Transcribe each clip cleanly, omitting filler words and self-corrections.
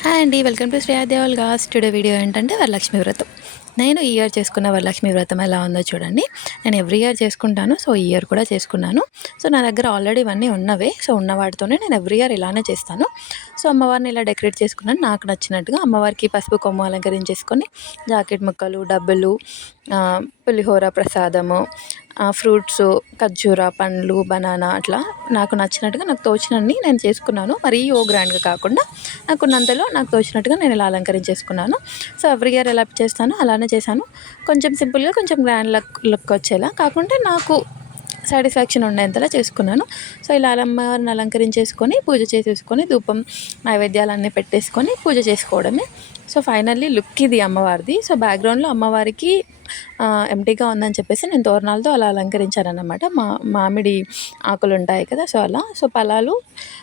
Hi అండి. Welcome to Shreya దేవల్ గాస్. టుడే వీడియో ఏంటంటే వరలక్ష్మి వ్రతం. నేను ఈ ఇయర్ చేసుకున్న వరలక్ష్మి వ్రతం ఎలా ఉందో చూడండి. నేను ఎవ్రీ ఇయర్ చేసుకుంటాను. సో, ఈ ఇయర్ కూడా చేసుకున్నాను. సో, నా దగ్గర ఆల్రెడీ ఇవన్నీ ఉన్నవే. సో, ఉన్న వాటితోనే నేను ఎవ్రీ ఇయర్ ఇలానే చేస్తాను. సో, అమ్మవారిని ఇలా డెకరేట్ చేసుకున్నాను నాకు నచ్చినట్టుగా. అమ్మవారికి పసుపు కొమ్ము అలంకరించేసుకొని జాకెట్ ముక్కలు, డబ్బులు, పులిహోర ప్రసాదము, ఫ్రూట్సు, ఖర్జూర, పండ్లు, బనానా అట్లా నాకు నచ్చినట్టుగా నాకు తోచినన్ని నేను చేసుకున్నాను. మరీ గ్రాండ్‌గా కాకుండా నాకున్నంతలో నాకు తోచినట్టుగా నేను ఇలా అలంకరించేసుకున్నాను. సో, ఎవ్రీ ఇయర్ ఎలా చేస్తానో అలానే చేశాను. కొంచెం సింపుల్‌గా, కొంచెం గ్రాండ్ లుక్ వచ్చేలా కాకుంటే నాకు సాటిస్ఫాక్షన్ ఉండేంతలా చేసుకున్నాను. సో, ఇలా అమ్మవారిని అలంకరించేసుకొని, పూజ చేసేసుకొని, ధూపం, నైవేద్యాలన్నీ పెట్టేసుకొని పూజ చేసుకోవడమే. సో, ఫైనల్లీ లుక్ ఇది అమ్మవారిది. సో, బ్యాక్‌గ్రౌండ్‌లో అమ్మవారికి ఎంప్టీగా ఉందని చెప్పేసి నేను తోరణాలతో అలా అలంకరించానన్నమాట. మామిడి ఆకులుంటాయి కదా! సో, అలా. సో, ఫలాలు,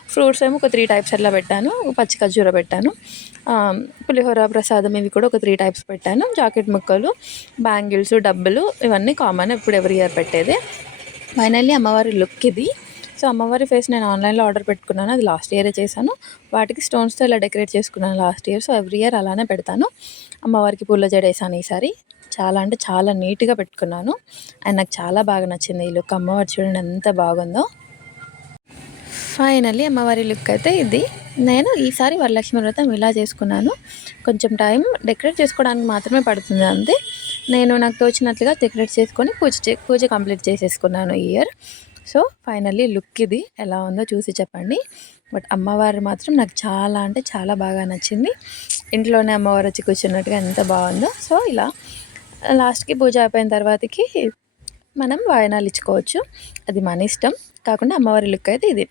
ఫ్రూట్స్ ఏమో ఒక 3 టైప్స్ అట్లా పెట్టాను. పచ్చి ఖర్జూర పెట్టాను. పులిహోర, ప్రసాదం ఇవి కూడా ఒక 3 టైప్స్ పెట్టాను. జాకెట్ ముక్కలు, బ్యాంగిల్స్, డబ్బులు ఇవన్నీ కామన్ ఎప్పుడు ఎవ్రీ ఇయర్ పెట్టేదే. ఫైనల్లీ అమ్మవారి లుక్ ఇది. సో, అమ్మవారి ఫేస్ నేను ఆన్‌లైన్‌లో ఆర్డర్ పెట్టుకున్నాను. అది లాస్ట్ ఇయరే చేశాను. వాటికి స్టోన్స్‌తో ఇలా డెకరేట్ చేసుకున్నాను last year. So, every year అలానే పెడతాను. అమ్మవారికి పూల జడేసాను ఈసారి. చాలా అంటే చాలా నీట్‌గా పెట్టుకున్నాను. అండ్ నాకు చాలా బాగా నచ్చింది ఈ లుక్. అమ్మవారు చూడండి ఎంత బాగుందో. ఫైనల్లీ అమ్మవారి లుక్ అయితే ఇది. నేను ఈసారి వరలక్ష్మి వ్రతం ఇలా చేసుకున్నాను. కొంచెం టైం డెకరేట్ చేసుకోవడానికి మాత్రమే పడుతుంది అంతే. నేను నాకు తోచినట్లుగా డెకరేట్ చేసుకొని పూజ కంప్లీట్ చేసేసుకున్నాను ఈ ఇయర్. సో, ఫైనల్లీ లుక్ ఇది. ఎలా ఉందో చూసి చెప్పండి. బట్ అమ్మవారు మాత్రం నాకు చాలా అంటే చాలా బాగా నచ్చింది. ఇంట్లోనే అమ్మవారు వచ్చి కూర్చున్నట్టుగా ఎంత బాగుందో. సో, ఇలా లాస్ట్‌కి పూజ అయిపోయిన తర్వాతకి మనం వాయనాలు ఇచ్చుకోవచ్చు. అది మన ఇష్టం. కాకుండా అమ్మవారి లుక్ అయితే ఇది.